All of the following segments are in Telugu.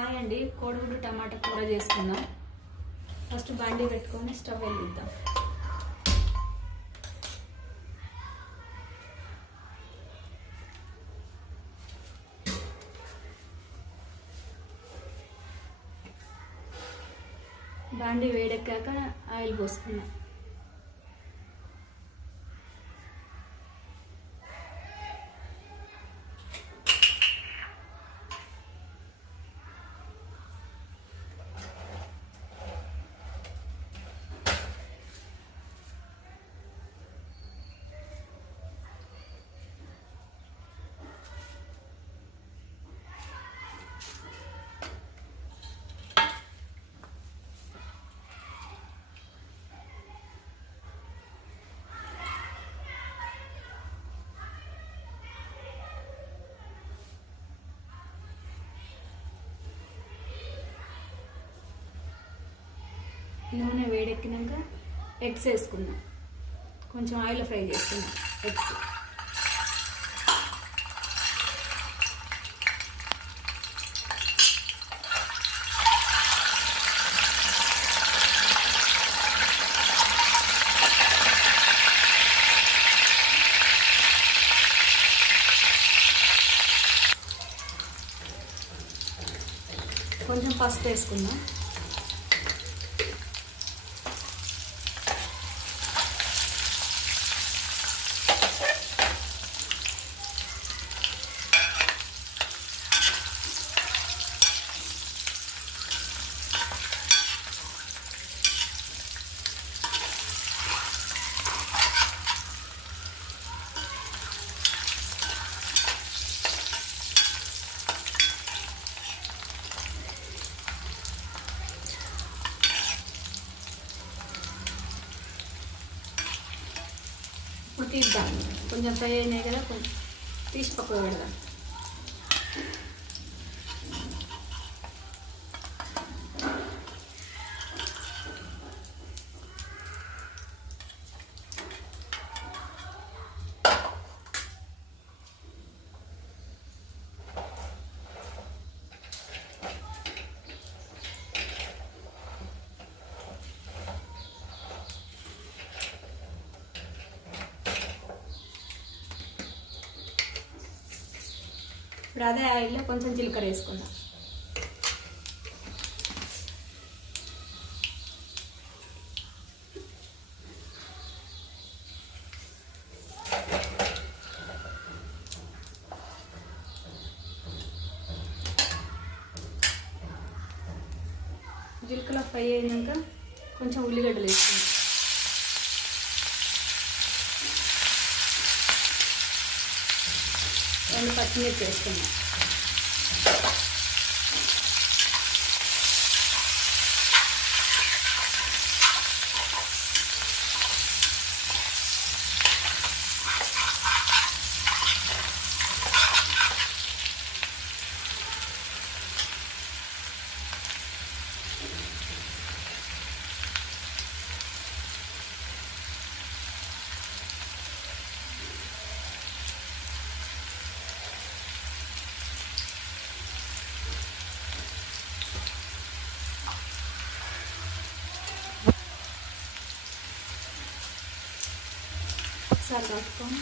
హాయ్ అండి కోడిగుడ్డు టమాటా కూర చేసుకుందాం. ఫస్ట్ బండి పెట్టుకొని స్టవ్ వెళ్ళిద్దాం బాండి వేడెక్కాక ఆయిల్ పోసుకుందాం. నూనె వేడెక్కినాక ఎగ్స్ వేసుకుందాం. కొంచెం ఆయిల్ ఫ్రై చేసుకుందాం ఎగ్స్. కొంచెం పసుపు వేసుకుందాం. తీద్దాం. కొంచెం ఫ్రై అయినాయి కదా కొంచెం తీసి పక్కకు పెడదాం. ఇప్పుడు అదే ఆయిల్లో కొంచెం జీలకర్ర వేసుకుందాం. జీలకర్ర ఫ్రై అయినాక కొంచెం ఉల్లిగడ్డలు వేసుకుందాం. రెండు పచ్చిమిర్చి వేసుకుందాం ఒకసారి కలుపుకొని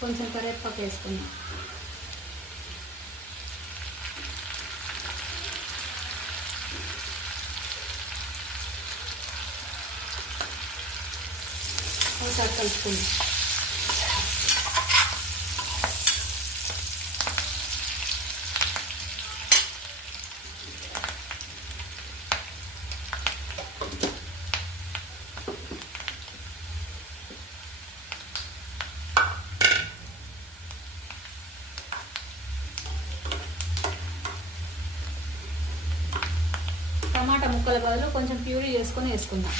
కొంచెం కరివేపాకు వేసుకుందాం ఒకసారి కలుపుకుందాం టమాటా ముక్కల బదులు కొంచెం ప్యూరీ చేసుకొని వేసుకుందాం.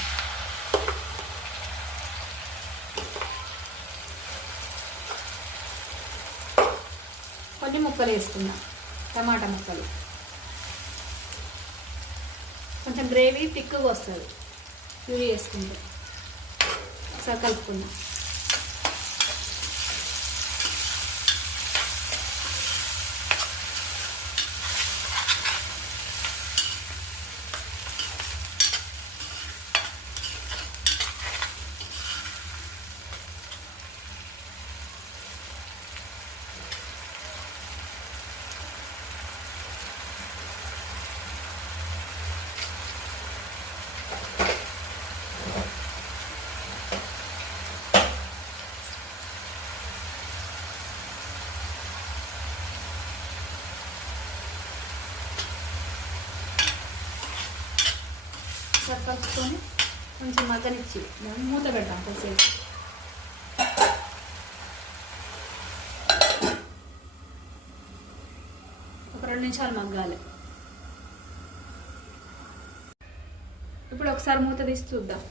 కొన్ని ముక్కలు వేసుకుందాం. టమాటా ముక్కలు. కొంచెం గ్రేవీ థిక్గా వస్తుంది. ప్యూరీ వేసుకుంటే. ఒకసారి కలుపుకుందాం. ఒకసారి కలుపుకొని కొంచెం మగ్గనిచ్చి దాన్ని మూత పెడతాం కొద్దిసేపు. ఒక రెండు నిమిషాలు మగ్గాలి. ఇప్పుడు ఒకసారి మూత తీసి చూద్దాం.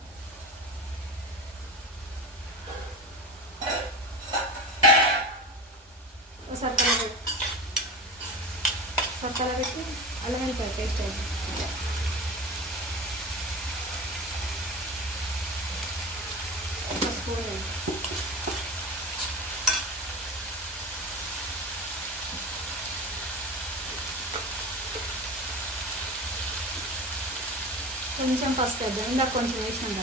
ఒకసారి కలపెట్టి ఒకసారి కలపెట్టి అల్లం వెల్లిపాయ పేస్ట్ అవుతుంది ఒక కొంచెం పసుపు వేద్దాం. ఇందాక కొంచెం వేసి కదా.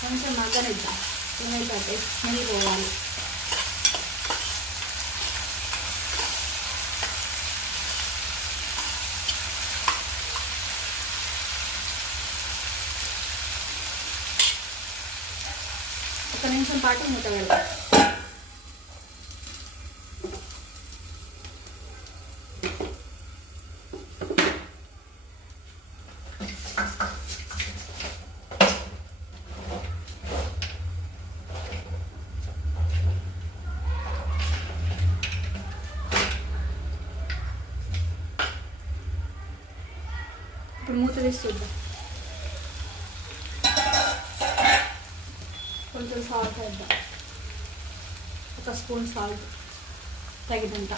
కొంచెం మగ్గనిద్దాం. ఏమైతే స్మెల్ పోవాలి. ఒక నిమిషం పాటు మూత పెడదాం ఇప్పుడు మూత తీసి చూద్దాం కొంచెం సాల్ట్ వేద్దాం. ఒక స్పూన్ సాల్ట్ తగినంత.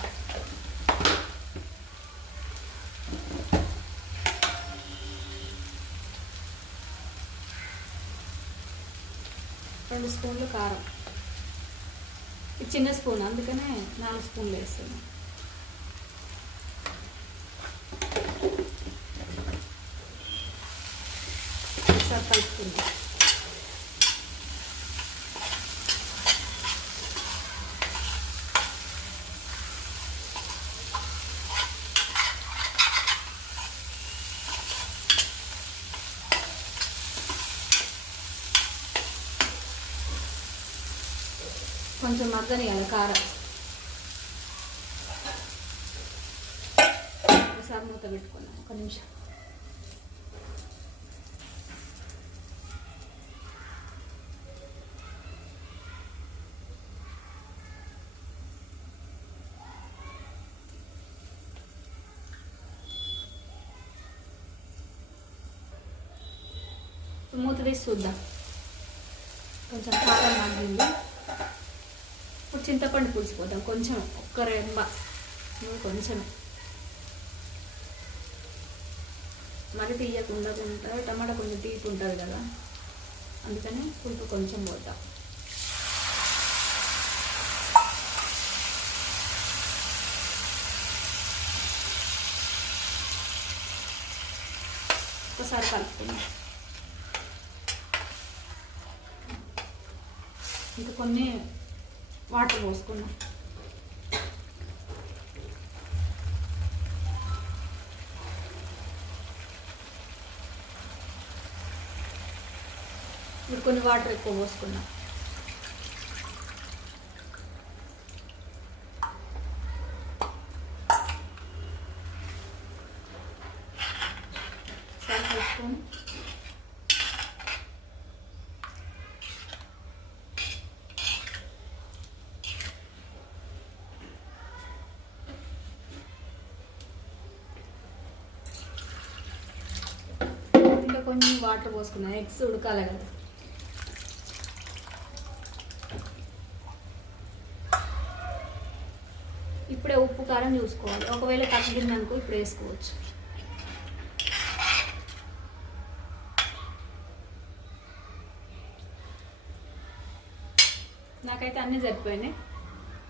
రెండు స్పూన్లు కారం. ఇది చిన్న స్పూన్ అందుకనే నాలుగు స్పూన్లు వేస్తున్నాను ఒకసారి కలుపుకుందాం. కొంచెం మగ్గనియాలి కారం. ఒకసారి మూత పెట్టుకున్నాం ఒక నిమిషం. మూత వేసి చూద్దాం. కొంచెం కారం మగ్గింది. చింతపండు పులిసిపోతాం కొంచెం ఒక్క రెంబ కొంచెం. మరి తీయకుండా ఉంటుంది టమాటా కొంచెం తీపి ఉంటుంది కదా. అందుకని పులుపు కొంచెం పోద్దాం. ఒకసారి కలుపుకుందాం. ఇంకా కొన్ని వాటర్ పోసుకున్నాం. ఇప్పుడు కొన్ని వాటర్ ఎక్కువ పోసుకున్నాం సరి కలుపుకొని ఇంకా కొన్ని వాటర్ పోసుకున్నాను ఎగ్స్ ఉడకాలి కదా. ఇప్పుడే ఉప్పు కారం చూసుకోవాలి. ఒకవేళ తగ్గిందనుకో ఇప్పుడు వేసుకోవచ్చు. నాకైతే అన్నీ సరిపోయినాయి.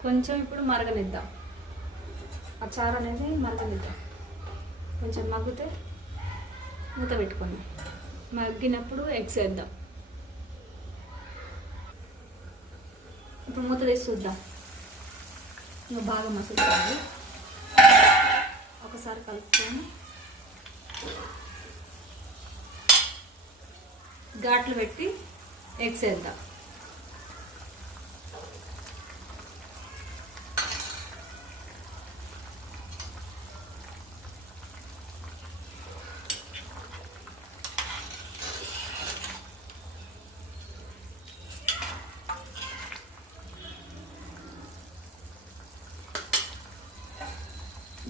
కొంచెం ఇప్పుడు మరగనిద్దాం. ఆ చారు అనేది మరగనిద్దాం. కొంచెం మగ్గితే మూత పెట్టుకున్నాం మగ్గినప్పుడు ఎగ్స్ వేద్దాం. ఇప్పుడు మూత తీసి చూద్దాం. ఇంకా బాగా మసులుతుంది ఒకసారి కలుపుకొని ఘాట్లు పెట్టి ఎగ్స్ వేద్దాం.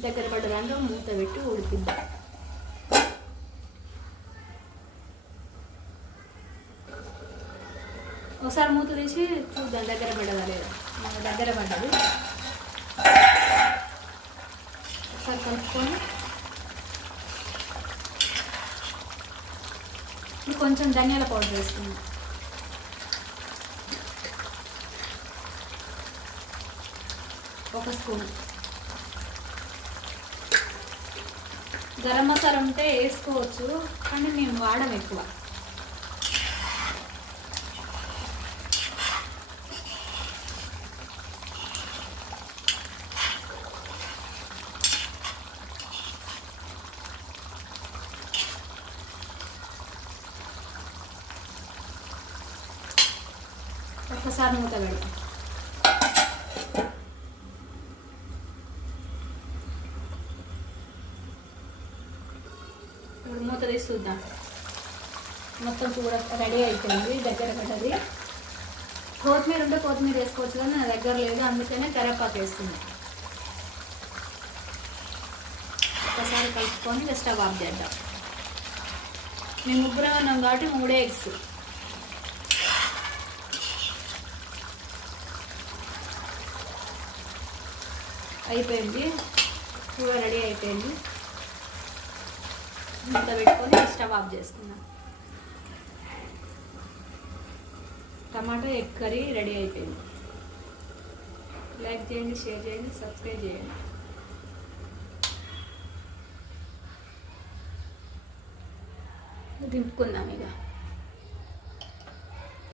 దగ్గర పడ్డదాంట్లో మూత పెట్టి ఉడికిద్దాం. ఒకసారి మూత తీసి చూద్దాం దగ్గర పడ్డదా లేదా. మన దగ్గర పడ్డది. ఒకసారి కలుపుకొని ఇప్పుడు కొంచెం ధనియాల పౌడర్ వేసుకుందాం. ఒక స్పూన్. గరం మసాలా ఉంటే వేసుకోవచ్చు కానీ మేము వాడము ఎక్కువ. ఒక్కసారి మూత పెడతాం ఇప్పుడు మూత తీసి చూద్దాం. మొత్తం కూర రెడీ అయిపోయింది దగ్గర పడ్డది. కొత్తిమీర ఉంటే కొత్తిమీర వేసుకోవచ్చు కానీ నా దగ్గర లేదు అందుకనే కరేపాకు వేస్తుంది ఒకసారి కలుపుకొని జస్ట్ స్టవ్ ఆఫ్ చేద్దాం. మేము ముగ్గురం ఉన్నాం కాబట్టి మూడే ఎగ్స్. అయిపోయింది. కూర రెడీ అయిపోయింది. మూత పెట్టుకొని స్టవ్ ఆఫ్ చేసుకుందాం. టమాటో ఎగ్ కర్రీ రెడీ అయిపోయింది. లైక్ చేయండి షేర్ చేయండి సబ్స్క్రైబ్ చేయండి. దింపుకుందాం ఇక.